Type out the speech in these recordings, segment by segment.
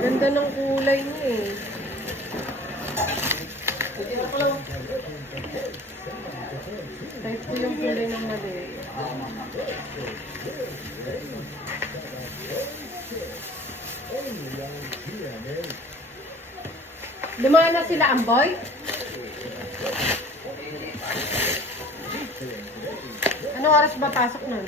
Ganda ng kulay niya eh. Type ko yung kulay ng mali. Lumaan na sila, Amboy? Anong oras ba pasok nun?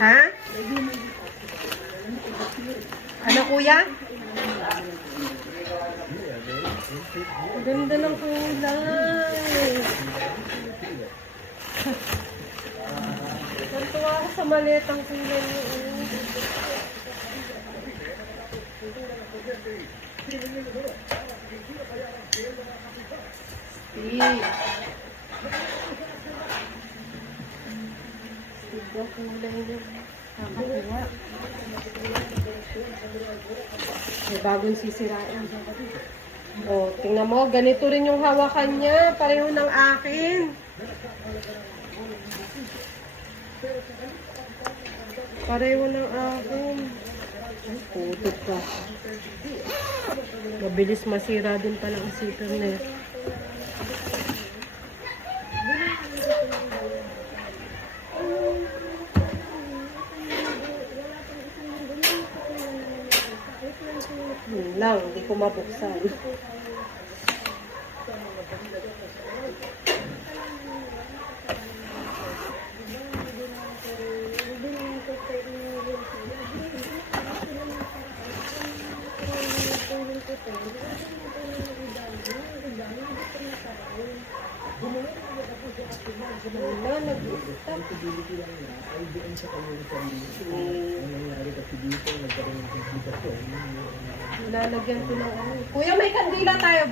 Ha? Ano, kuya? Ang ganda ng kulay. Natuwa ako sa maletang kulay niyo. Iba kulay niya. Nakakatuwa. May bagong sisirain. O, tingnan mo. Ganito rin yung hawakan niya. Pareho ng akin. Pareho ng akin. Putot ka. Mabilis masira din pala ang zipper net. Yun lang, hindi ko mabuksan. Lalagyan ko ng ano. Kuya, may kandila tayo.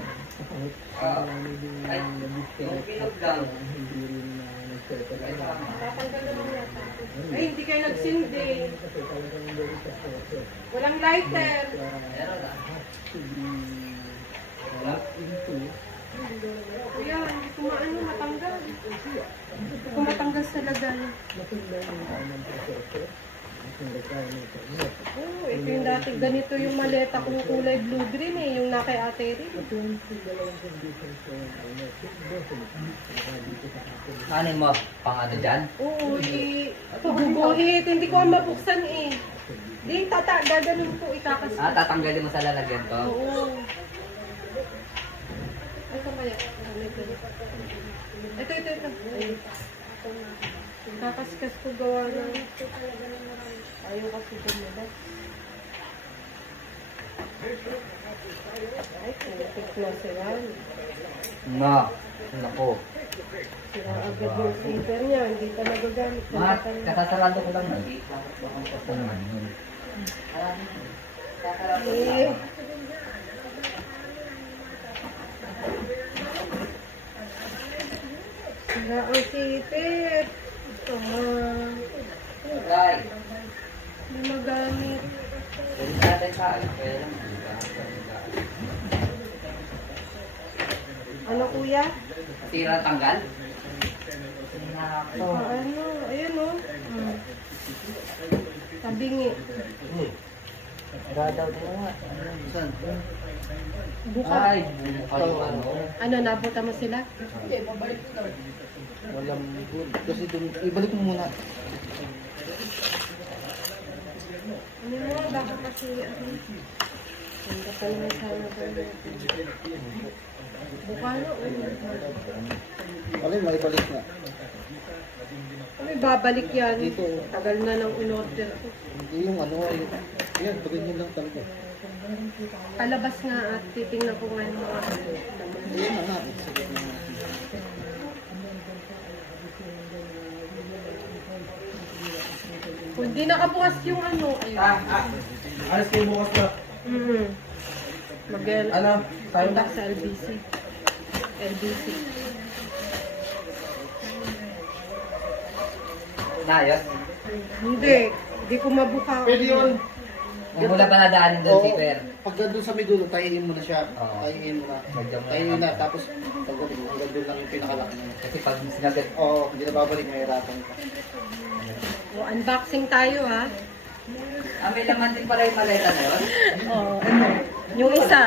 Ay, hindi kayo nagsindi. Walang lighter. Kuya, hindi ko maano matanggal. Hindi ko matanggal sa lagay. Oh, ito yung dati. Ganito yung maleta kong kulay blue-green eh. Yung na kay Ate Rin. Anin mo? Pang ano dyan? Oo, bubuhit. Hindi ko mabuksan eh. Di, gaganon ko. Ikakas. Tatanggalin mo sa lalagyan to? Oo. Ito kaya. Ito. Ayun. Kakaskas ko gawa ng... Ayaw kasi dumabas. Ay, putik na sila. Nako. Sira agad yung zipper niya. Hindi pa nagagamit. Kasasarado ko lang na. Eh. Sira ang zipper. Right. Hindi magamit. Ano kuya? Tira tanggal? Ano? Ayun o. Tabingi. Radaw din nga. Saan? Buka. Ay, buka yung ano. Ano, nabuta mo sila? Walang good. Kasi ibalik mo muna. Ano mo, baka kasi ganda pa naman sana ba natin. Buka na o. Ano yung maibalik na? Ano, babalik yan. Dito. Tagal na ng in-order ko. Hindi yung ano. Yan, bagay mo lang talaga. Palabas nga at titingnan ko nga yung mga Yan na nga. kung di nakabukas yung ano, ayun. Alas kayo bukas na. Ano? Punta sa LBC. LBC. Nayos? Hindi. Hindi ko mabuka. Pwede yun. Kung wala pa nadaanin doon si Claire. Pag doon sa may dulo, tayiin mo na siya. Oo. Tayiin mo na. Magdang mo Tayiin na. na. Tapos, pag hanggang doon lang yung pinakalaki na. Kasi pag sinagat, Oo, hindi na babalik, mahirapan ka. O, unboxing tayo ha. may laman din pala yung maleta na yun. Oh, ito. Yung isa.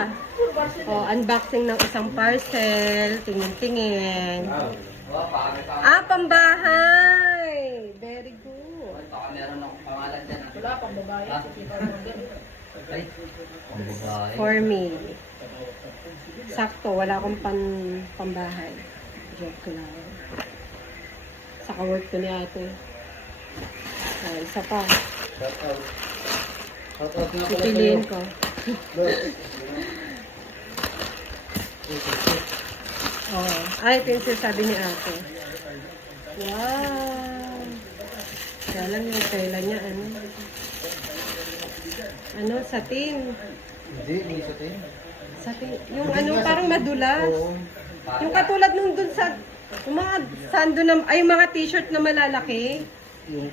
Oh, unboxing ng isang parcel. Tingin-tingin. Oh, baka may Ah, pambahay! Very good. Baka meron akong pangalan dyan. Wala, pang babae. Ay, pang babae. For me. Sakto, wala akong pambahay. Joke lang. Sa ka-work ko ni ate. Ah, isa pa. Shout out. Shout out nga pala Pipiliin ko. Oh. Ay, ito yung sabi ni ate. Wow! Kaya lang yung tela niya, ano? Ano, satin. Hindi, may isa tayo. Satin. Yung ano, parang madulas. Yung katulad nung dun sa, yung mga sando na, ay, yung mga t-shirt na malalaki. Yung,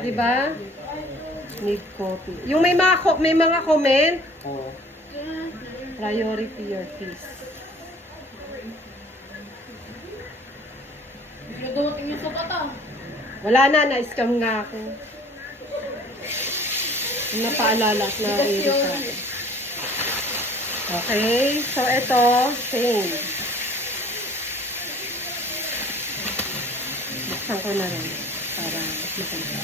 Di ba? Need copy. Yung may mga comment, oo. priority your fees. Wala na, na-scam nga ako. Yung napaalala at na-iri sa akin. Okay, so ito, same. Buksan ko na rin para makita.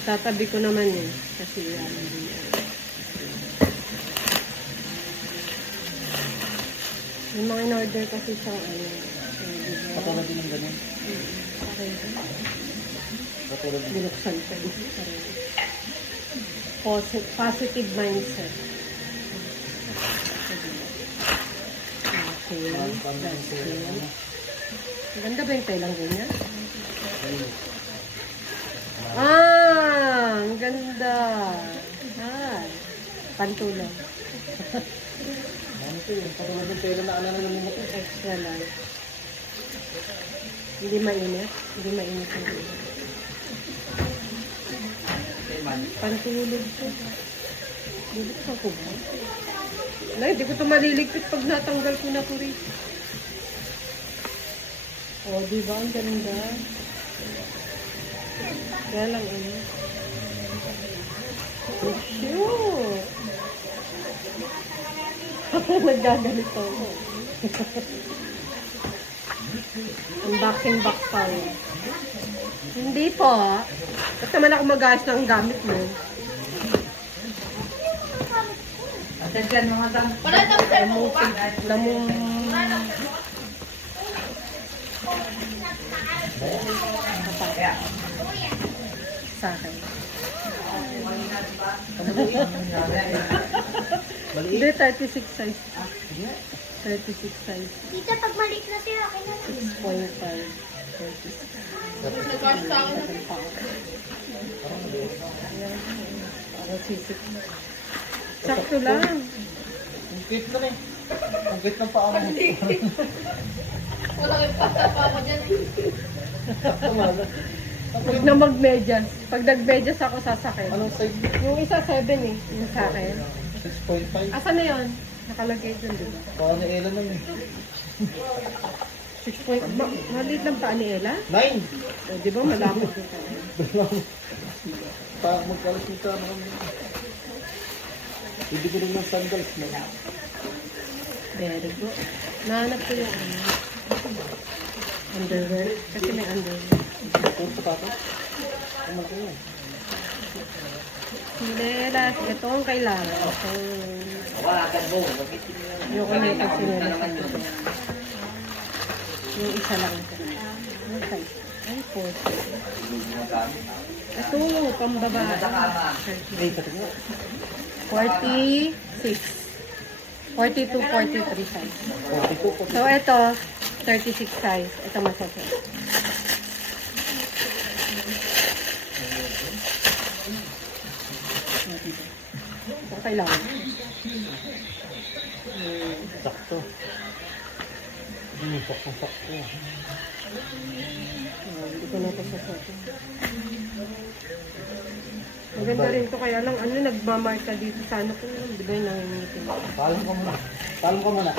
Tatabi ko naman yun kasi ano din yan. Yung mga in-order kasi sa ano. Katulad din ng ganun. Okay. Katulad din. Binuksan ko. Positive mindset. Okay. That's it. Maganda ba yung telang ganyan? Ah, ang ganda. Ah, pantulong. Ano ito yun? Katulad ng tela na alala ng mga ito. Extra light. Hindi mainit. Hindi mainit yung ulo. Pantulog ko. Bubuksan ko ba? Wala, hindi ko ito maliligpit pag natanggal ko na ito rin. O, diba? Ang ganda. Kaya lang ano. Oh, shoot! Naggaganito ako. Unboxing backpack. Hindi po. Ba't naman ako mag-ayos ng gamit mo? Atensyon mga dam. Lamong... Sa akin. Hindi, 36 size. 36 size. Tita, pag maliit na sila, kailan 6.5. 36. Para sisip. Sakto lang. Ang cute na rin. Ang cute ng paa mo. Huwag na mag-medyas. Pag nag-medyas ako, sasakit. Anong size? Yung isa 7 eh. Yung sa akin. 6.5. Asan na yun? Nakalagay dun, di ba? Paa ni Ella nun eh. 6 maliit lang pa ni Ella? 9! O, di ba? Malapit din tayo. Magkalas yung ka naman. Hindi ko rin ng sandals mo. Very good. Nahanap ko yung ano. Underwear. Kasi may underwear. Puro sapatos? Ang malaki yun. Hindi, lahat. Ito ang kailangan. So, Hawakan mo. yung kanya pag sinila sa yung isa lang ito. Ano size? Ay, 40. Ito, pambabae. Hey, katig mo. 46. 42, 43 size. 42. So, ito, 36 size. Ito masasya. Ito kailangan. Sakto. Sakto. Hindi ko na ito sasakin. Maganda rin to, kaya lang ano, nagmamarka dito sa ano ko, di ba yung nangingitin? Paalam ka muna. Paalam ka muna.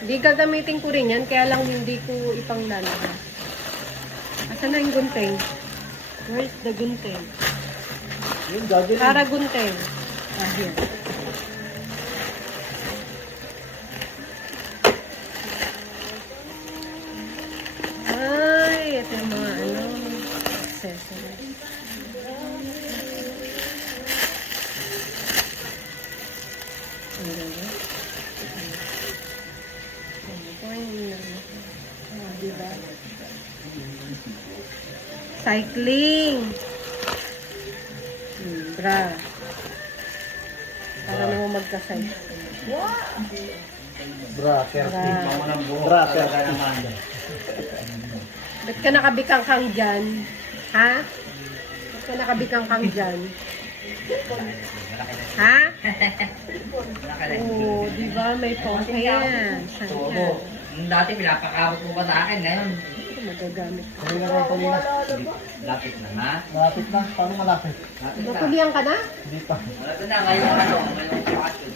Hindi gagamitin ko rin yan, kaya lang hindi ko ipang lalabas. Asan na yung gunting? Where's the gunting? Yun, gagawin. Para gunting. Ah, here. Ay, ito yung mga ano, accessories. Ang ganda. Ito yung diba? Cycling. Bra. Para naman magka-size. Bra, 30. Bra. Bra, 30. Ba't ka nakabikang kang dyan? Ha? Ba't ka nakabikang kang dyan? Ha? Oo, di ba? May pompa yan. Saan ka? Dati pinapakabot mo pa sa akin, ngayon. Ito magagamit ko. Kanina ka kanina. Lapit na na. Malapit na. Paano malapit? Lapit na. Natulihan ka na? Hindi pa. Malapit na, ngayon ano, ngayon bakasyon.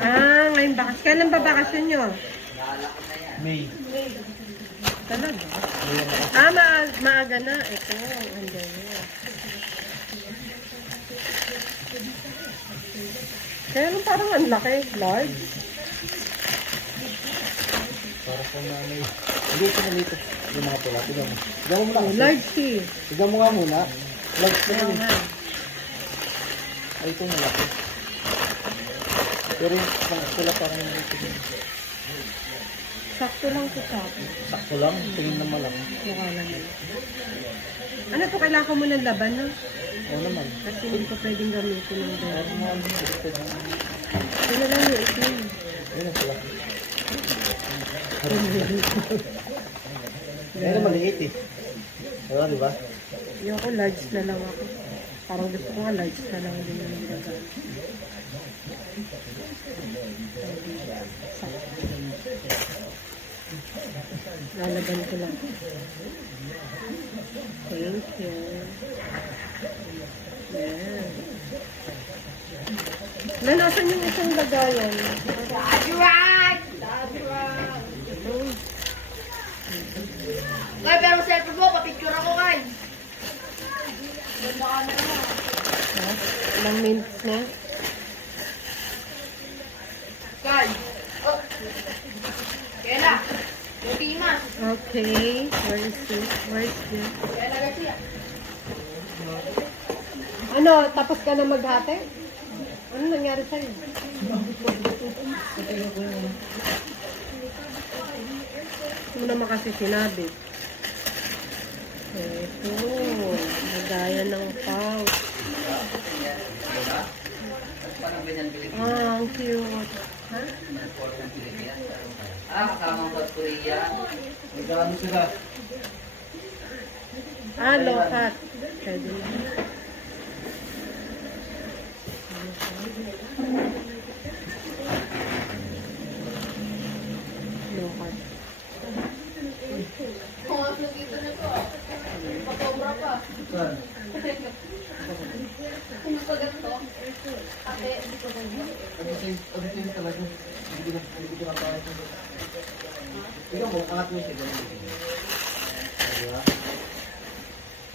Ah, ngayon bakas. Kailan ba bakasyon nyo? Naalakot na yan. May. Talaga? May yan ako. Ah, maaga na. Ito, andyan na. Kaya lang parang ang laki. Large. Para sa nanay. Hindi ko na dito. Yung mga pula. Tignan mo. Tignan mo muna. Oh, large eh. Tignan mo nga muna. Large na Kaya yun. nga. Ay, ito malaki. Pero yung mga pula parang malaki. Sakto lang ito sa akin. Sakto lang. Tingin na malaki. Mukha lang yun. Ano to, kailangan ko muna laban, no? Oo naman. Kasi hindi ko pwedeng gamitin ng Pero gano'n. mga gusto niya. Ito na lang yung itim. Ayun ang pula. Ayun ang maliit eh. Wala, di ba? Yung ako, large na lang ako. Parang gusto ko nga large na lang din yung gagamit. Lalaban ko lang. Thank you. Yan. Nasan yung isang lagayan? Kay, pero cellphone mo, papicture ako kay. Ganda ka na naman. Ha? Ilang minutes na? Kay. Oh. Kela. Yung timas. Okay. Where is this? Where is this? Kela ka siya. Ano? Tapos ka na maghati? Ano nangyari sa'yo? Hindi naman kasi sinabi. Ito. Lagayan ng pouch. Paano binanbili? Ah, ang cute. Ha? Ah, kasama ko sa Korea. May gano'n sila. Ah, low cut. Pwede na. Low cut. Kung ang dito na to. Patobra pa. Saan? Kung sa ganito. Ate, hindi ko ganyan. Ano talaga? Hindi ko na kaya ito. Ikaw mo, angat mo siya. Diba?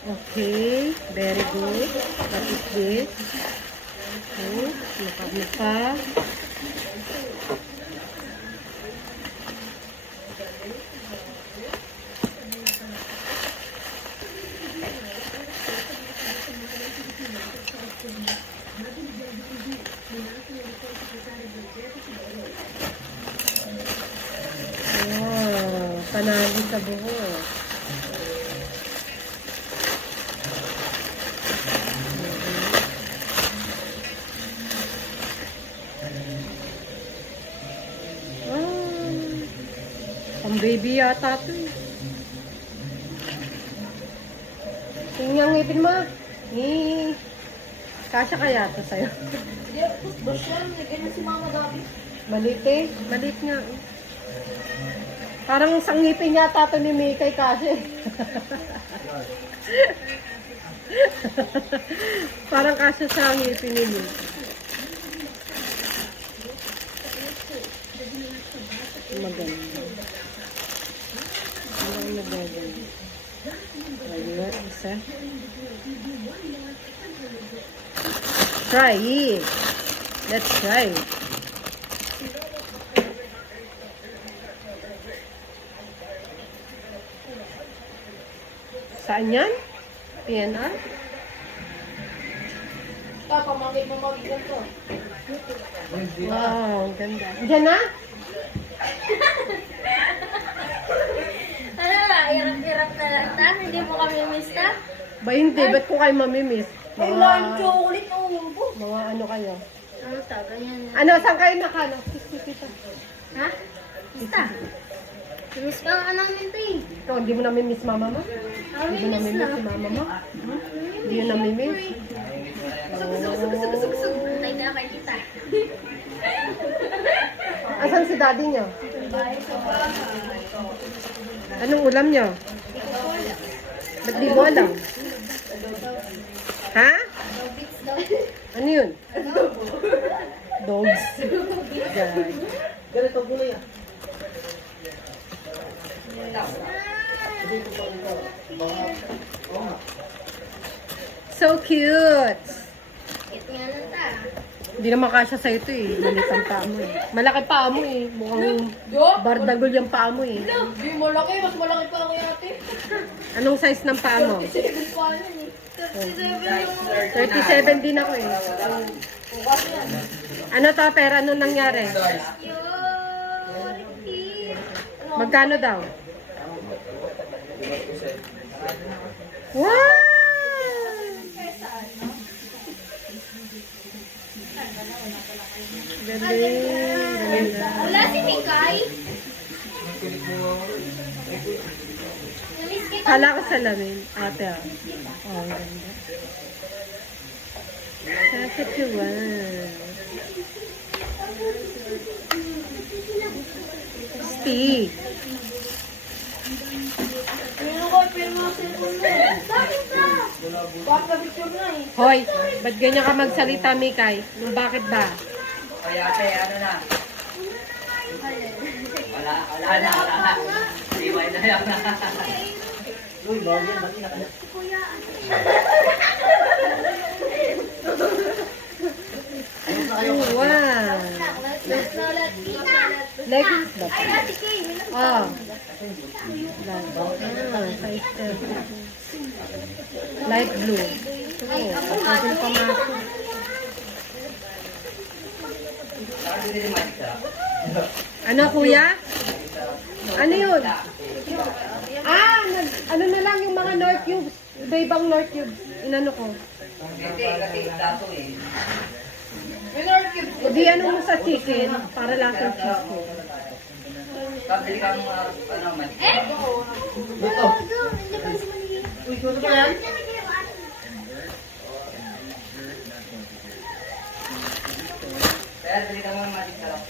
Okay, very good. What is this? Oh, muka-muka. Wow, panalo sa buhok. Pang baby yata ito eh. Tingnan ang ngipin mo. Kasya kaya ito sa'yo. Hindi, toothbrush yan. Ganyan si mama dati. Malit eh. Malit nga. Parang sangipin yata ito ni Mikay kasi. Parang kasi sangipin ni Mikay. Maganda. Maganda. Ayun, isa. Try it. Let's try it. Saan yan? PNR? Pamangkin mo ganito. Wow, ang ganda. Diyan na? Ano ba? Irap-irap na lang ta? Hindi mo kami miss ta? Ba hindi? Ba't ko kayo mamimiss? Ay, lang chocolate. Oh, Mga ano kayo? ano ta? Ganyan na. Ano, saan kayo nakano? Kita. Ha? Basta. Miss ka nga namin ito eh. Ikaw, hindi mo namimiss mama mo? Kami Hindi mo miss namimiss na. si mama mo? Hindi yun namimiss? Tay na kay tita. Asan si daddy niyo? Anong ulam niyo? Ba't di mo alam? Ha? Ano yun? Dogs. Yan. Ganito gulay ah. So cute! Kit nga lang ta. Hindi naman kasya sa ito eh. Malit ang paa mo eh. Malaki paa mo eh. Mukhang bardagol yung paa mo eh. Hindi malaki. Mas malaki pa ako yate. Anong size ng paa mo? 37 pa yan eh. 37 37 yung... din ako eh. Bukas yan. Ano to, pera? Anong nangyari? Yun. Magkano daw? Wow! Galing. Galing. Wala si Mikay. Namiss kita. Kala ko salamin. Ate ah. Oh, ang ganda. Saskatchewan. Speak. Ano ko, pero mga cellphone mo. Bakit na? Baka picture na eh. Hoy, ba't ganyan ka magsalita, Mikay? Nung bakit ba? Kaya ate, ano na? Wala na. Iway na yan. Uy, bago yan. Bati na kanya. Kuya. Ayos na kayo. Oh, wow. Let's na ulit. Tita. Leggings ba? Ay, Ate Kay. Ah. Size 30. Light blue. Oh, pwede na pamasok. Ano, kuya? Ano yun? Ah, ano na lang yung mga North Cubes. Iba-ibang North Cubes. Inano ko. Hindi, kasi dato eh. O di ano mo sa chicken para lasang chicken. Kabili kang ano man. Dito. Uy, gusto ba yan? Kaya bili kang mga magic sarap.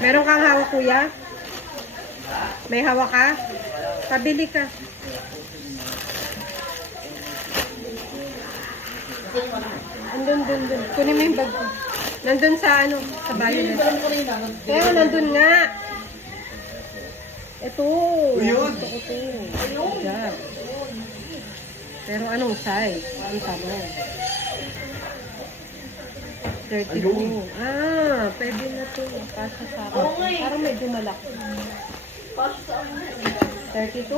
Meron kang hawak, kuya? May hawak ka? Pabili ka. Andun. Kunin mo yung bag ko. Nandun sa ano, sa violet. Pero nandun nga. Ito. Ayun. Gusto ko ito. Yeah. Pero anong size? Ang tamo. 32. Ah, pwede na to. Kasya sa akin. Parang medyo malaki. 32?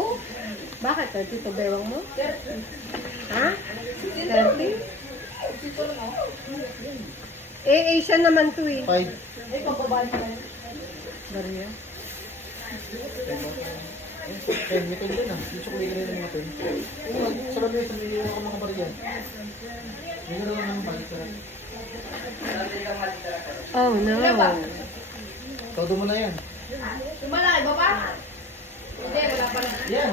Bakit 32? Bewang mo? Ha? 30? Eh, Asian naman to eh. 5. Maria. Pen, may pen din ah. Gusto ko ligayin ng mga pen. Sarap yun, sabihin ako mga bariyan. May gano'n lang ng balik sarap. Oh no. Todo mo na yan. Malaki ba pa? Hindi, wala pa na. Yan.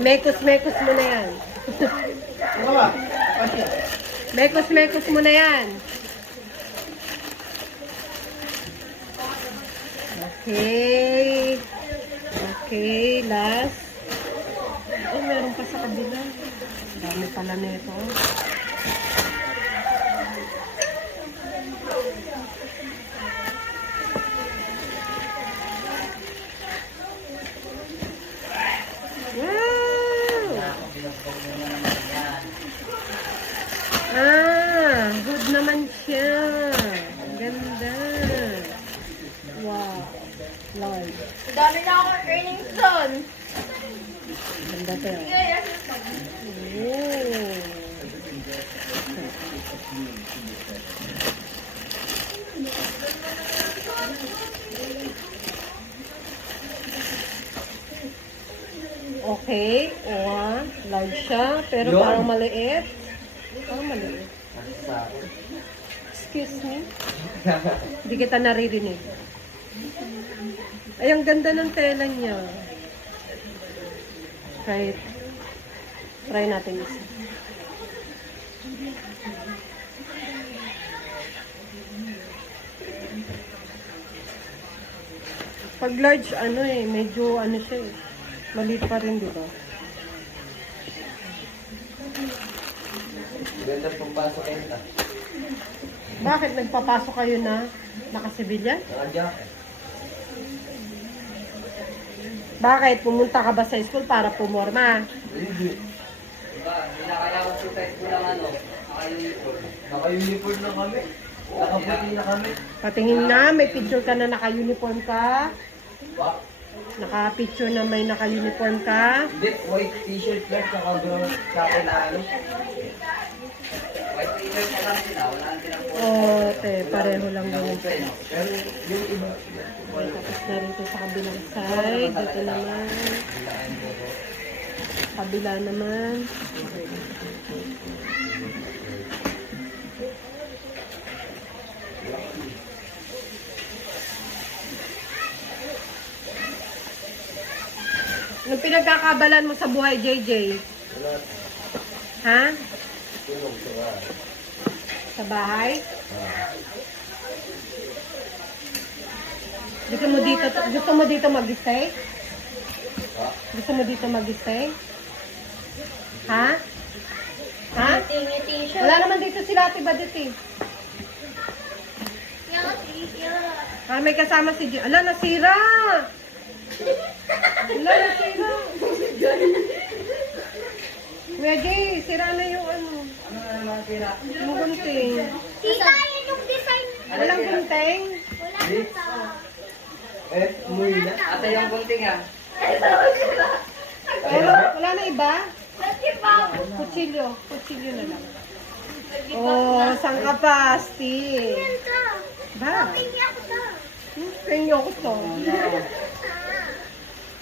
Mekos mo na yan. Ano ba? Kasi. Mekos mo na yan. Okay. Okay, last. Oh, meron pa sa kabila. Dami pala nito. Wow! Good naman siya. Ang ganda. Wow. Lord. Ang dami na akong earnings doon. Ganda to. Oh. Okay. Large siya. Pero Yun. parang maliit. Parang maliit. Excuse me. Hindi kita naririnig. Ay, ang ganda ng tela niya. Try natin isa. Pag large, medyo siya eh. Maliit pa rin, di ba? Ganda pong pasok kayo na. Bakit nagpapasok kayo na nakasibilyan? Naka-jacket. Bakit? Pumunta ka ba sa school para pumorma? Hindi. Diba, kinakailangan ko kahit kulang naka-uniform. Naka-uniform na kami. Nakaputi na kami. Patingin na, may picture ka na naka-uniform ka. Ba? Naka-picture na may naka-uniform ka. Hindi, white t-shirt lang, saka brown jacket na ano. White t-shirt na lang sila, wala nang silang Pareho lang ganun. Pero yung iba, Tapos na rito sa kabilang side. Dito naman. Kabila naman. Anong pinagkakabalan mo sa buhay, JJ? wala, Ha? tulong sa Sa bahay? Gusto mo dito mag-stay? Gusto mo dito mag-stay? Ha? Ha? Ngiti-ngiti siya. Wala naman dito si Lati Badit eh. Para may kasama si Jay. Ala, nasira! Ala, nasira! Kuya Jay, sira na yung ano. Ano na naman sila? Yung gunting. Tita, yun yung design. Walang gunting? Wala na sa... umuwi na. Ate yung gunting ah. Pero wala na iba? Kasi pa. Kutsilyo. Kutsilyo na lang. Oh, sang kapasti. Yan ka. Ba? Tingin ako sa... Penyo ko to.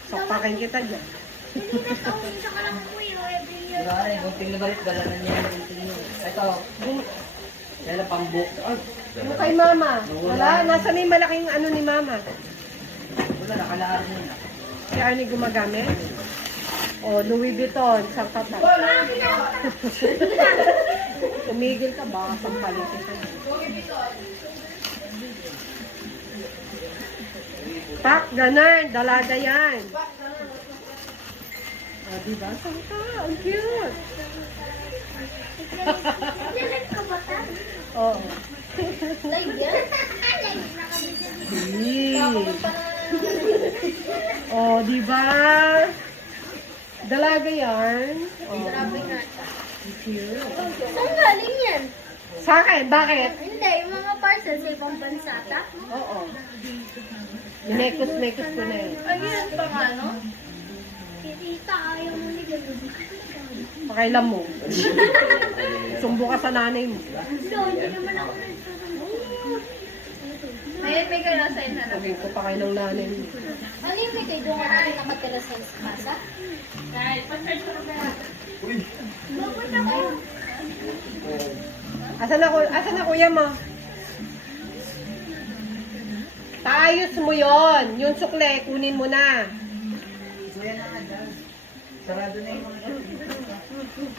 Sapakin kita dyan. Hindi na tawin sa kalang kuyo every year. Wala rin, gunting na balik, dala na niya yung gunting niya. Ito, kaya pambuk. Yung kay mama. Wala. Nasa na yung malaking ano ni mama? Wala, nakalaan mo na. Si Arnie gumagamit? Oh, Louis Vuitton. Sang kapal. Tumigil ka ba? Sampalit ka. Pak, ganun. Dalaga yan. Oh, diba? Sangka. Ang cute. Nilag ka ba ta? Oo. Live yan? Live na kami dyan. Oh, diba? Dalaga yan. Oh, Grabe nga. cute. Saan galing yan? Sa akin, bakit? Hindi, yung mga parcel sa ibang bansa, ta? Oo. Minekos-mekos ko na yun. Ayun, pang ano? Tita, ayaw mo ni ganun. Pakailan mo. Sumbo ka sa nanay mo. No, hindi naman ako nagsusunod. May gano'n sa inyo. Sabi ko pa kayo ng nanay mo. Ano yung may kayo doon natin nakatira sa masa? Right, pa-search ko na. Uy! Bakit na kayo? Asan na kuya mo? Taayos mo yon. Yung sukle, kunin mo na. Kuya na nga dyan. Sarado na yung mga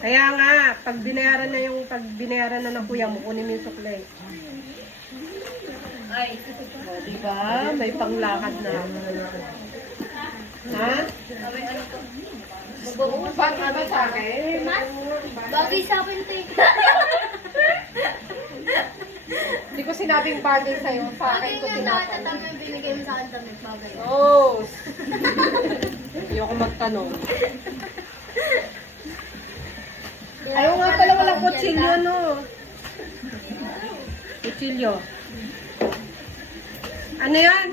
Kaya nga, pag binayaran na ng kuya mo, kunin mo yung sukle. Ay. O, diba? May panglakad na. Ha? Sabi ano to? Bagay ba sa akin? Bagay sa akin, te. Hindi ko sinabing bagay sa'yo. Sa akin Bagay ko nga tinapay. nakatatang yung binigay mo sa akin damit. Bagay. Oh! Ayoko magtanong. Ayaw nga pala walang kutsilyo, no? Kutsilyo. Ano yan?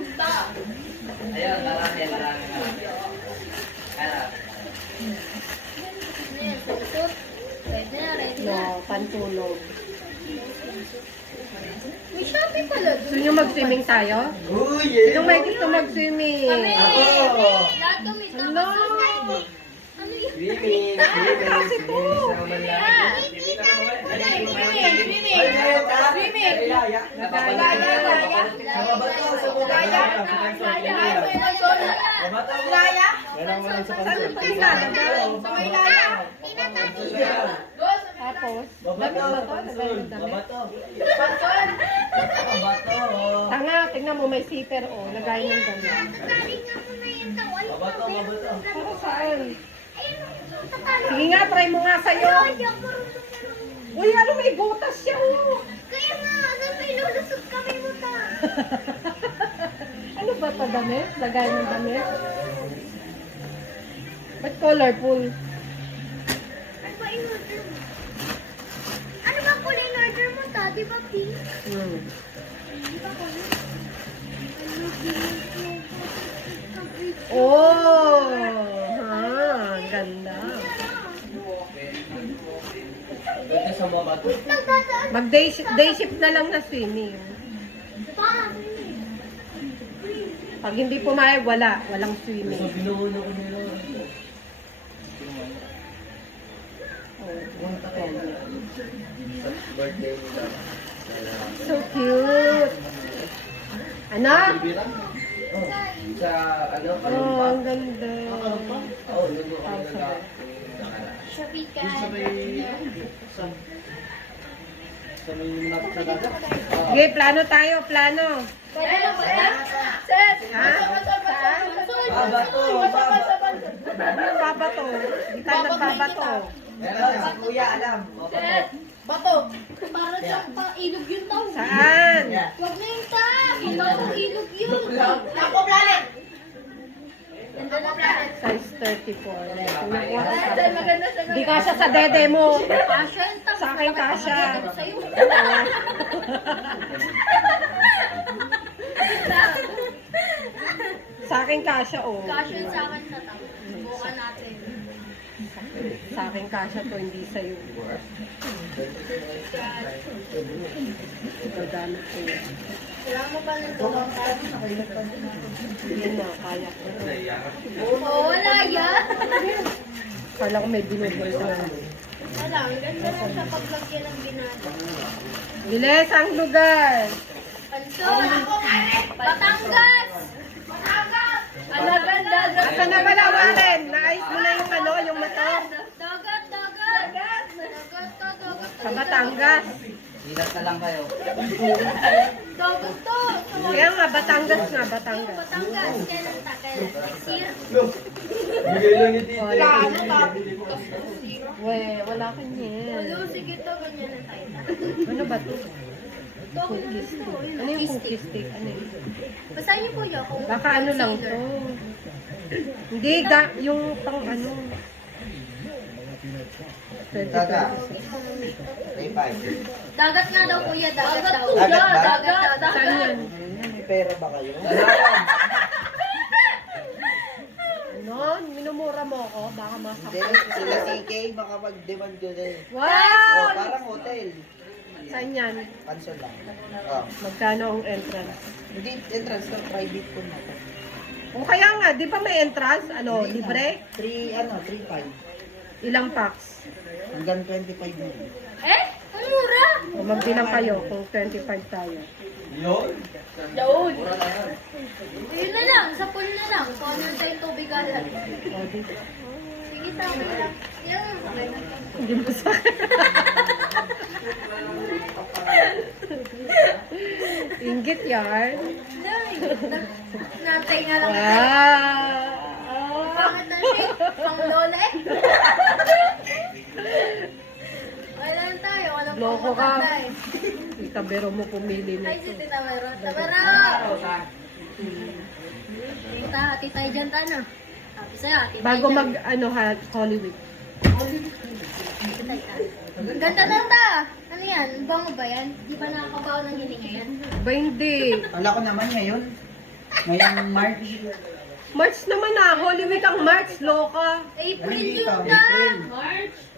Ayun, lalaki. Ano? Ano yan? Suit? Ready na, ready na. No, pantulog. May shopping pala Gusto doon. nyo mag-swimming tayo? Uy, yeah. Sino may gusto mag-swimming? Kami! Ako! Lahat kami. Hello! Ano yun? Swimming, Kasi po. Swimming. Laya. Walang sa Saan pa nilalagay? Tapos, damit ba to? Lagay mo damit? Tanga, tingnan mo may zipper o. Lagay mo yung damit. Para saan? Sige nga, try mo nga sa'yo. Uy, ano may butas siya oh. Kaya nga, doon may lulusot kami mo ta. Ano ba ito damit? Lagay ng damit? Ba't colorful? Ano ba in-order mo? Ano ba kulay in-order mo ta? Di ba pink? Di ba kulay? Ano pink? Oh! Ha, ganda. Ito sa mga bato. Nagdadaan Mag-day shift na lang na swimming. pa. Pag hindi pumayag, wala. Walang So, swimming. binuuno ko nila. Oh, Birthday nila. so cute. Ano? Oh, sa ano, Oh, Kalumpa. ang ganda. Oo, lugo kami nila. Shopee ka. Sa may... Sa may malapit sa dagat. Okay, plano tayo, plano. Set! Ha? Saan? Babato! Ano yung babato? Hindi tayo nagbabato. Meron siya, kuya, alam. Set! Bato! Para sa ilog yun daw. Saan? Huwag na yung ta! Parang ilog yun. Ako planet! Ganda na planet. Size 34. Tingnan ko. Hindi kasha sa dede mo. Kasha yung ta. Sa akin kasha. Sa'yo. Sa akin kasha, oh. Kasha yun sa akin sa tao. Subukan natin. Sa akin kasha to, hindi sa'yo. Ito gamit ko yun. Kailangan mo ba ng tulong? Yun na, kaya ko. Oo, wala yan. Kala ko may binubol ko. Wala, ang ganda na sa paglagyan ng ginagawa. Bilis ang lugar. Panson! Batangas! Batangas! Ang ganda! Saan na balawarin? Naayos mo na yung ano, yung motor. Dagat! Dagat! Dagat! Sa Batangas. Silat na lang kayo. Dagat to! Kaya nga, Batangas nga, Batangas. Batangas! Kailan ta? Kailan? Sir? Bigay lang ni Tito. Wala ka niyan. Hello, sige to. Ganyan na tayo. Ano ba to? To, Cookie stick. Ano yung cookie stick? Ano yun? basahin niyo po yun kung Baka ano lang to. Hindi, yung pang ano. 20 pesos. dagat nga daw kuya, dagat daw. Dagat ba? Dagat, Saan yan? May pera ba kayo? Ano? Minumura mo ako? Baka Hindi, masakit. sila TK, baka mag-demand ko na eh. Wow! Oh, parang hotel. Saan yan? Pansol lang. Oh. Magkano ang entrance? Hindi, entrance na private ko na. O kaya nga, di ba may entrance? Ano, libre? 3.5. Ilang packs? Hanggang 25 na. Eh? Ang mura! O magbilang kayo kung 25 tayo. Yun? Yun! Yun na lang, sa pool na lang. Kung ano tayong tubig agad. O, di. Sige, tama lang. Yan. Hindi mo sa Inggit yan. Natay na lang. Wow! Pangit na siya. Pang lola eh. Wala na tayo. Walang Loko ka. pangmatanda eh. Tita Bero mo pumili Ay, si nito. Tita Mero. Tita Mero! Puta, hati tayo dyan, Tana. Hati sa'yo, hati tayo Bago dyan. mag, Holy Week. Ang ganda na ta. Ano yan? Bango ba yan? Di ba nakakabaw ng hininga yan? Ba hindi? Kala ko naman ngayon. Ngayong March. March naman na. Holy Week ang March, loka. April Hindi yun ka, ta. April.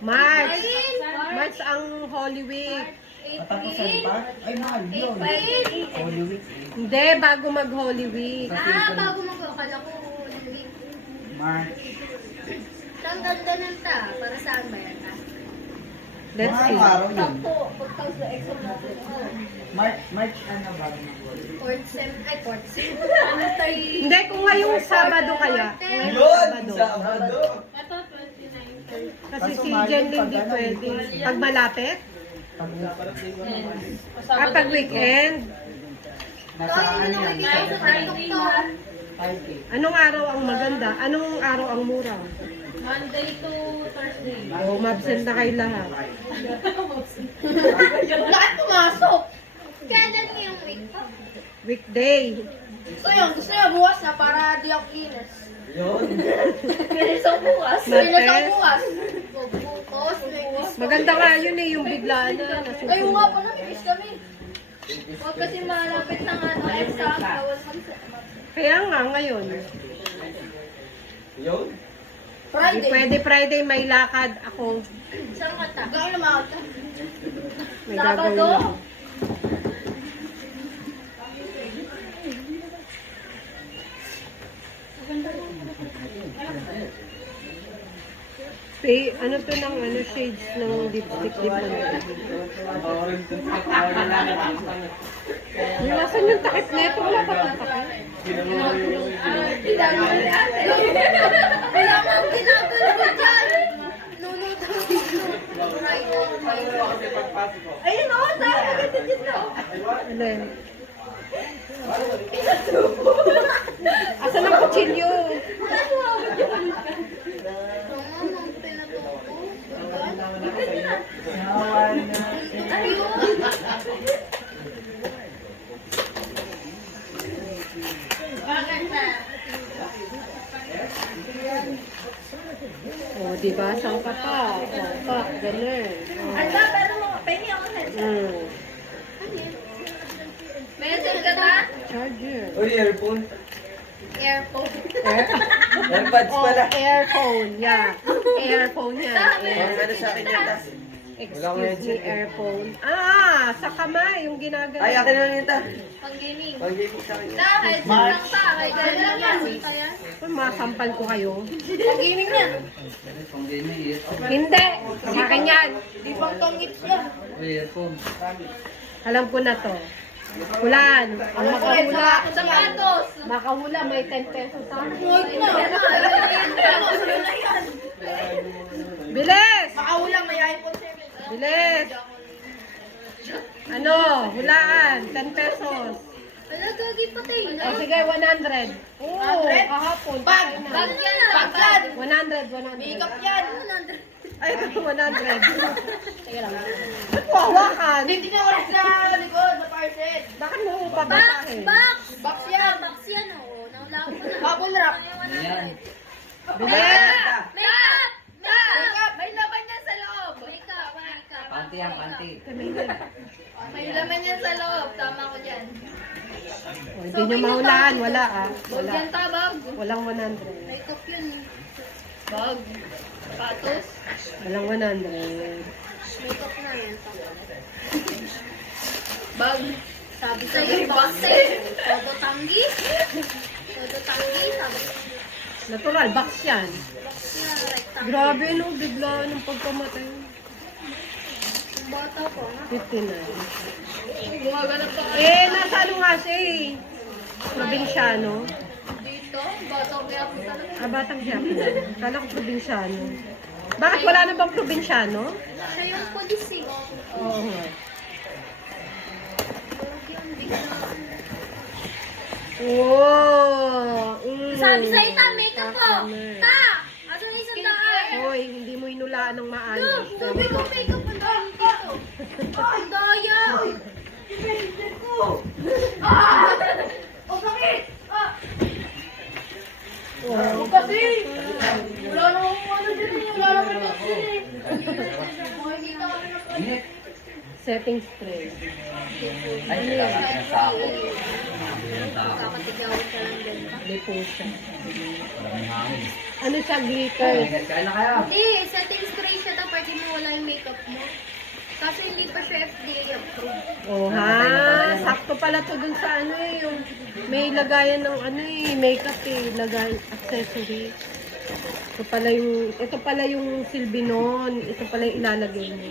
March. April. March ang Holy Week. Katapusan pa? Ay, mahal yun. April. Holy Week. Hindi, bago mag Holy Week. Bago mag-akala ko. March. Ang ganda ng ta. Para saan ba yan ta? Let's Mga see. araw yun. Sakto. Pagtawag sa exam natin. March ano bago mag-Holy Week? Fourth sem. Ay, fourth sem. Ano tayo? Hindi, kung ngayong Sabado kaya. Ngayong Yun! Sabado. Sabado! Kasi Kaso si mahal Jen yun hindi pag ano, pwede. weekend. Pag malapit? Pag weekend? Nasa ano yan? Tayo sa doktor. 5K. Anong araw ang maganda? Anong araw ang mura? Monday to Thursday. O, mabsent na kayo lahat. Lahat pumasok. Kailan mo yung week ko? Weekday. Gusto yun, bukas na para di ako cleaners. Yun! Cleaners ang bukas. Martes. Cleaners ang bukas. Bukas, next. Maganda nga yun eh, yung biglaan na. Ay, yung nga pa na, miss kami. Huwag kasi malapit ng ano, exam. Bawal mag- Kaya nga ngayon. Yun! Friday. Pwede Friday may lakad ako. Saan ka ta? Gawin na mga ta. May Sabado. gagawin ako. Ano to ng shades ng lipstick di ba? Orange yung takawin na lang. Nasaan yung takip na ito? Wala pa itong takip. Wala mo ang ginagawa ko dyan. Nunod ko dito. Ayun o, tayo agad dito. Ano yun? Asan ang kutsilyo? O, diba? Saan ka pa? O, pa, ganun. Anda, pero pengi ako na. Meron ka ba? Charger. Uy, earphone. Earphone. Airpods pala. Earphone, yeah. Earphone yan. Ano sa akin yun? Excuse me, earphone. Sa kamay, yung ginagano. Ay, akin na lang yun ta. Pang gaming. Pag-gaming sa akin yun. Kahit lang ta, kahit gano'n lang yan. Masampal ko kayo. Pang gaming yan. Hindi! Sa akin yan. Di pang tongits yan. Earphone. Alam ko na to. Hulaan. Ang makahula. Sapatos. Makahula, may 10 pesos sa akin. Huwag na. Wala yan. Bilis! Makaulang may iPhone 7. Bilis! Ano? Hulaan. 10 pesos. Wala, gagi patay. O sige, 100. Oo, 100? kahapon. Bag yan. Bag yan. 100. Makeup yan. Ay, 100. Sige lang. Ba't mo hawakan? Hindi na oras sa likod, na parcel. Bakit mo pabasahin? Box yan. Box yan, oo. Naula ko na. Bubble wrap. Bilis! Makeup! Makeup! May laman yan sa loob. Makeup. Panty yan, panty. May laman yan sa loob. Tama ko dyan. O, hindi nyo mahulaan. Wala Bag yan Wala. tabag. Walang 100. Makeup yun. Bag. Patos. Walang 100. Makeup na yan. Bag. Sabi sa'yo, box eh. Todo tanggi. Todo tanggi. Sabi Natural, box yan. box yan. Rectangle. Grabe no, bigla nung pagkamatay. Bata ko. 59. Gumaganap pa Nasa ano nga siya eh. Probinsyano. dito. Bata ko kaya po talaga. Batang Quiapo. Kala ko probinsyano. Bakit wala na bang probinsyano? Siya yung police eh. Oo nga. Oh! Sabi sa'yo, ta, makeup ko. Ta! Asan na isang daan? Hoy, hindi mo inulaan ng maayos. Sabi ko, makeup ang dami dito. Ang daya! O, bakit? Oh, Kasi! Wala na akong ano dyan eh. Wala na akong makeup dyan eh. Makikita kami na pa. Init. setting spray. Ay, kailangan ng sako. Kakatigawin ka lang dyan. May po siya. Maraming hangin. Ano siya, glitter? Kaya na kaya. Hindi, setting spray siya ta. Pwede mo wala yung makeup mo. Kasi hindi pa siya FDA approved. Oh, ha? Sakto pala to dun sa ano eh, yung may lagayan ng ano eh, makeup eh, lagay, accessory. Ito pala yung silbi nun. Ito pala yung ilalagay mo.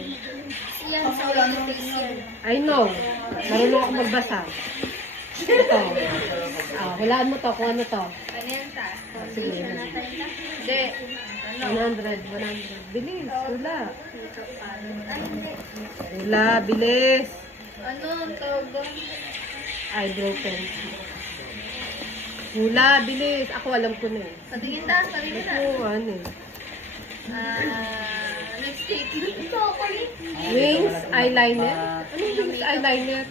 Yan, sa wala face yan. I know. Marunong ako magbasa. Ito. Hulaan mo to kung ano to. Ano yan ta? Sige. Foundation natin ta? Hindi. 100. Bilis. Hula. Ay, hindi. Hula, bilis. Ano ang tawag doon? Eyebrow pencil. Hula, bilis. Ako alam ko na eh. Patingin ta, patingin ta. Oo, ano eh. Lipstick. Ito, kulit. Wings, eyeliner. Anong wings, eyeliner?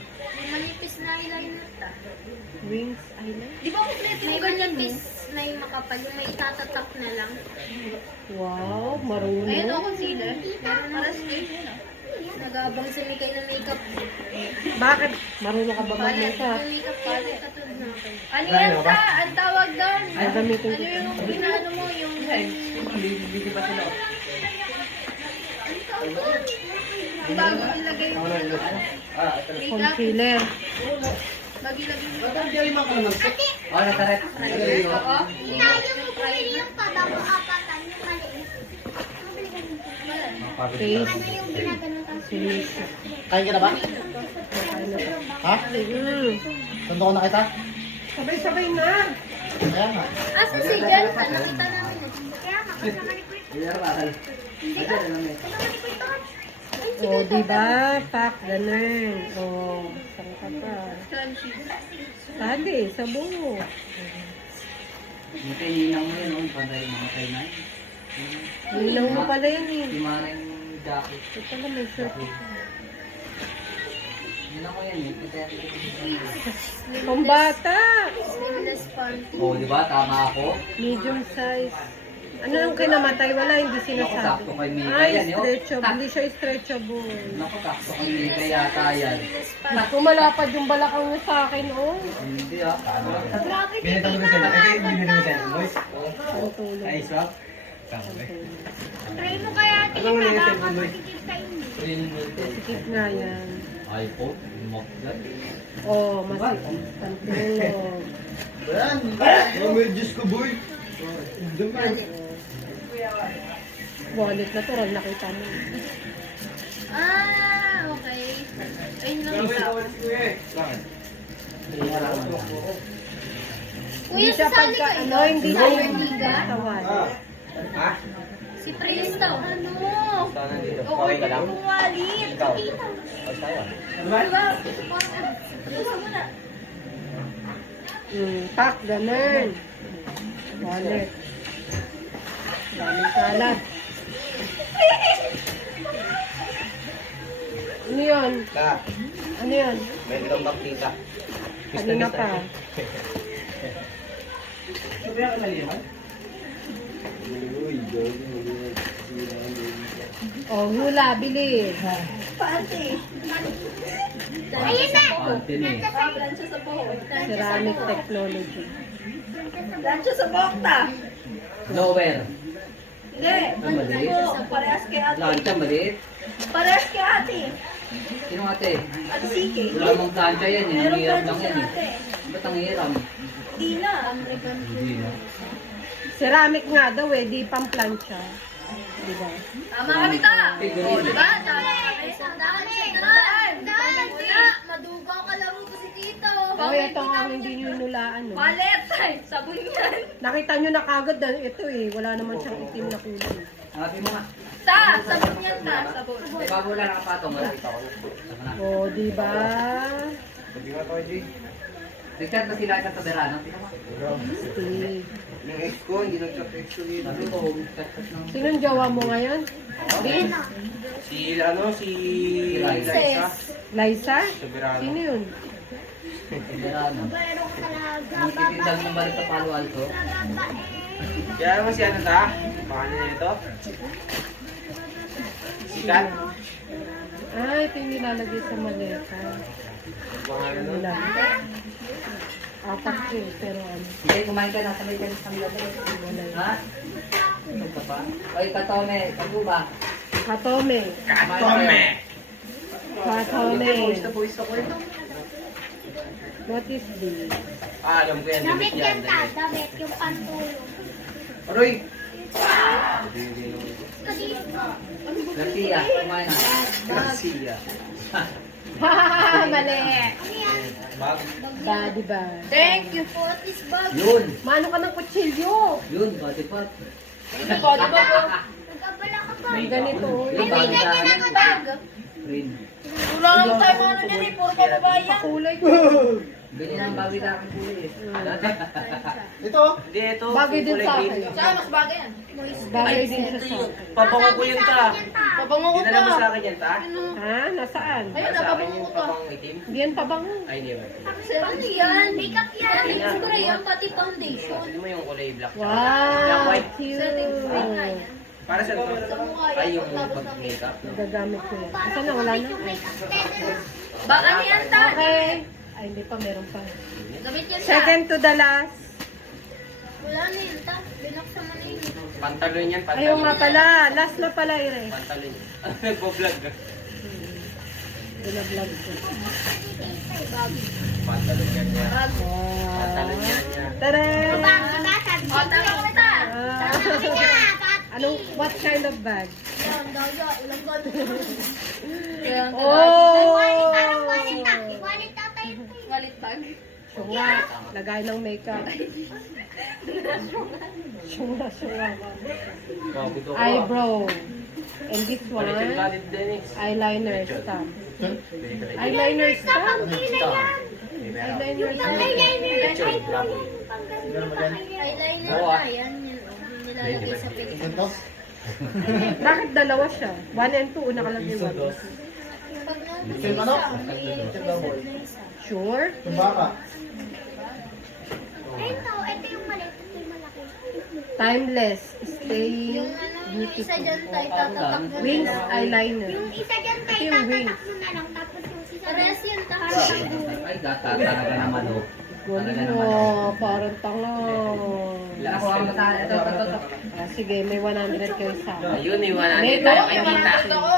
Manipis na eyeliner ta. Wings, eyeliner? Di ba kompleto yung ganyan manipis na yung makapal, yung may itatatak na lang. Wow, Ayun o, marunong. concealer. Para straight yun o. Nagabang sa makeup na makeup. Bakit? Marunong ka ba Palit mag-makeup? yung makeup palit katulad na ako. Ano yan ta? Ang tawag doon? Ay, gamitin Ano ko. yung ginano mo? Yung... Hindi pa sila. Ang tawag doon? Ang bago ilagay yung makeup. Makeup. Concealer. Bago ilagay yung Bakit di mga kalamansik? Oh, nataret. Oo. Tayo mo bumili yung pabango apatan, yung maliit. Mabili ka nito. Face. Ano yung ginaganon tapos Finish. Kain ka na ba? Ha? Tondo ko na kita? Sabay-sabay na. Kaya nga. Asan si Jen? Nakita namin eh. kaya makasama ni Kuya. Hindi ka? Kasama ni Kuya Todd. O, oh, diba? Pak, ganun. O, oh, saan ka pa? Crunchy. Sali, sa buo. Hindi hinang mo yun, oh. Panday mga kay na. Nilaw mo pala yan eh. Di maring jacket. Ito pala may shirt. Hinang mo yan, eh. Kasi Pambata! Sleeveless panty. oh, di ba? Tama ako. Medium size. Ano nang kinamatay? Wala, hindi Naku, sinasabi. sakto kay Mika Ay, yan, eh, oh. stretchable. Hindi siya stretchable. Naku, takso kay Mika yata yan. Sleeveless panty. Naku, malapad yung balakang niya sa akin, oh. Hindi ah. Grabe, Binita mo na sila. Kasi hindi mo sila. Boys. Ang tulong. Ay, swap. try mo kaya tingin na baka makikip ka hindi. Sikip nga yan. iPhone, Mokdan. Oh, masikip. Ang tulong. Yan. Oh, may Diyos ko, boy. Wallet na to, ral nakita mo. Okay. Ayun lang isa. Kuya, Hindi siya sasali pagka, kayo. ano, hindi siya yung Liga? tawan. Ha? Si Prince daw. Ano? Sana dito. Oo, yung wallet. Ikaw. Ay, tayo. Diba? Isa mo na. Pak, ganun. Wallet. Daming kalat. Ano yun? Ka. Ano yun? May kitang bakita. Kanina pa. Sabi ka mali naman? Oh, hula, bilis. Ayun na! Content eh. Plancha sa buhok. Ceramic technology. Plancha sa buhok ta. Nowhere. Hindi. Ang maliit. Parehas kay ate. Plancha, maliit. Parehas kay ate. Sino ate? Ate Sike. Wala mong plancha yan. Ang hirap lang yan eh. Ba't ang hirap? Di na. Hindi na. Ceramic nga daw eh, di pang plancha. Diba? Tama kami ta. Figurine. O, diba? Tama kami. Sandaan. Wala. Madugaw ka laro ko si Tito. Oh, ito nga hindi nyo nulaan. No? Wallet. Sabon yan. Nakita nyo na kagad na ito eh. Wala naman siyang itim na kulay. Hanapin mo nga. Sabon yan ta. Sabon. May bago wala nakapatong. Wala ito ako. Tama na. O, di ba? Sabi nga tayo, Jay. Nag-chat na sila sa Taberano. Tingnan mo. Steve. Yung ex ko, hindi nag-text ko yun. Sabi ko, chat ng... Sinong jowa mo ngayon? Si, ano, si... Liza. Liza? Soberano. Sino yun? Taberano. Pero talaga, Nung titindang ng balik sa Palo Alto. Kaya naman si ano ta? Paano nito? Sikat? Ah, ito yung nilalagay sa maleta. Pangalan nun? Wala. Apat yun, pero ano. Hindi, kumain ka na. Sabay ka na sa mga Ha? Ito ka pa? Oy, Katome. Kago ba? Katome. Katome! Katome. Pawis ako ito. What is this? Ah, alam ko yan. damit Damit yan yan. ta, damit, yung pantulong. Aroy! Garcia, kumain na. Garcia. Mali. Ano yan? Bag. Daddy ba? Thank you. What is bag? Yun. Mano ka ng kutsilyo? Yun, body part. Nagkabala Nagkabala ka pa. Ang ganito. Yung Ay, may ganyan ako bag. Green. Wala lang tayo ano niyan eh. Puro kababayan. Kulay ko. Ganyan ang bawi na aking kulay eh. Ito? Hindi, ito. Bagay din sa akin. Saan mas bagay yan? Bagay din siya sa akin. Pabango ko yun ta. Pabango ko Dinala mo sa pa. akin yan ta? Ha? Nasaan? Ayun, Sa akin napabango yung ko pa. pabango itim. Hindi yan pabango. Ay, hindi ba? Ano yan? Makeup yan. Spray yan, pati foundation. Hindi mo yung kulay black. Wow, Black white. cute. Para sa ito. Sa mukha Ay, yan. yung Tapos ng pag-makeup. Gagamit ko yan. Ito na, wala na. Ay. Baka ano yan ta? Okay. Ay, hindi pa, meron pa. Gamit yan ta. Second to the last. Wala na yun ta. Binaksan mo na yun. Pantalon yan, Ayaw pantalon. nga pala. Last na pala, Ire. Pantalon. Nagpo-vlog ka. Vlog ko. Pantalon yan niya. Wow. Pantalon yan niya. Tara! O, tama ko ta. Anong, what kind of bag? Yan, daya. Ilang ba? Yan, Oh! Galit bag. Syunga. Lagay ng makeup. Syunga. Bago to. Eyebrow. And this one, Balikin galit din eh. eyeliner stamp. Eyeliner stamp? Eyeliner stamp. Eyeliner na yan. Nilalagay sa picture. Bakit dalawa siya? 1 and 2, nakalagay 1. Pag nandun isa, may isa na isa. Sure? Ito yung maliit, ito yung malaki. Timeless. Staying Yung ano, yung isa beautiful. dyan tayo tatatak mo. Wings eyeliner. Yung isa dyan tayo, Ito yung wings. tatatak mo na lang, tapos yung isa Parehas yun ta. Ay, gata talaga naman oh. Talaga naman oh. Wow, parang tanga. Nakuha mo tayo. Ito. Ah, sige, may 100 kayo sa akin. Ayun, may 100 May tayo bago kay yung Tita. Gusto ko.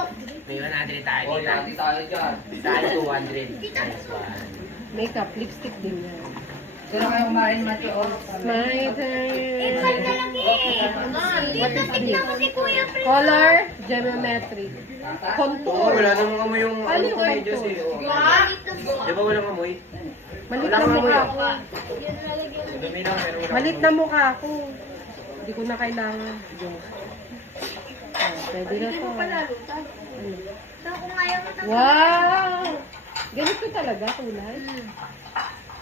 May 100 tayo Oh, dito. dati tayo dyan. Tayo 200. Nice one. Makeup, lipstick din yan. Sino kayo kumain, Matthew? Oh, My turn. Dito, tignan mo si Kuya Fred. Color, geometry. Oo, Contour. wala namang amoy yung Ano yung kay contour? Diyos eh. Oo. What? Di ba walang amoy? Malit Wala na kang mukha amoy. ko. Yun nalagyan. Dumi lang, pero wala. Malit na mukha ko. Hindi ko na kailangan. Pwede na to. Ano? So, kung ayaw mo tapos, Wow! Ganito talaga, kulay?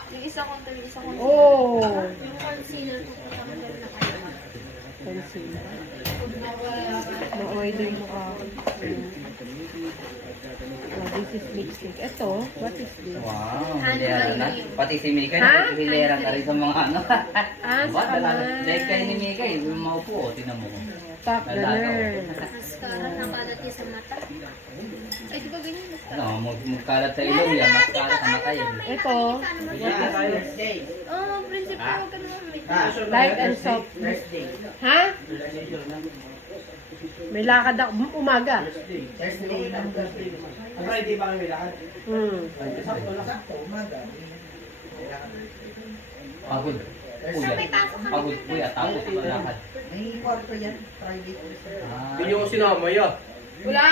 Yung isa ko to, yung isa ko to. Oh! Yung concealer ko patanggal na kayo. Concealer. Ma-oil yung mukha ko. Oh, this is lipstick. Ito, what is this? Wow, hilera na. Pati si Mika, Ha? hilera na rin sa mga ano. Ah, Diba? sa kamay. Dahil kayo ni Mika, yung maupo, tinan mo. Top gunner. Mascara na kalat yung sa mata. Ay, di ba ganyan mascara? Ano, magkalat sa ilong yan, mas kalat sa mata yan. Ito, Oh, prinsip ko, huwag ka naman may light and soft. Ha? May lakad ako. Umaga. Friday ba kami lakad? Pagod. Kuya. Pagod kuya, tapos malakad. Hindi ko sinama yan. Wala!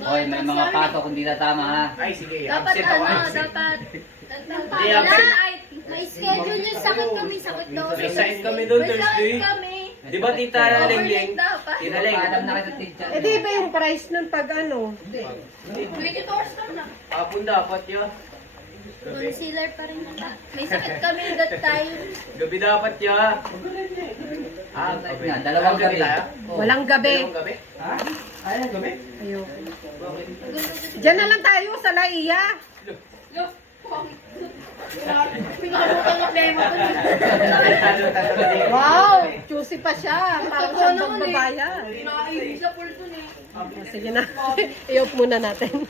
Hoy, may mga pasok kung di na tama ha. Ay, sige. Dapat Absent ako. ano, Absent. dapat... Hindi, Wala, absent. ay, may schedule yung sakit kami, sakit daw. May sakit kami doon, May Thursday. sakit kami. Di ba tita Lengleng? Overnight daw. Tinaling. Alam na kayo sa teacher. Eh di ba yung price nun pag ano? Hapon dapat yun. Concealer pa rin nata. May sakit kami that time. Gabi dapat yun. Dalawang gabi tayo? Walang gabi. Dalawang gabi? Ha? Ay, ang gabi? Ayoko. Diyan na lang tayo sa Laia. Pinakabutan ng demo ko. Wow! Juicy pa siya. Parang siyang magbabayad. Nakaibig sa pulso niya. Sige na. I-off muna natin.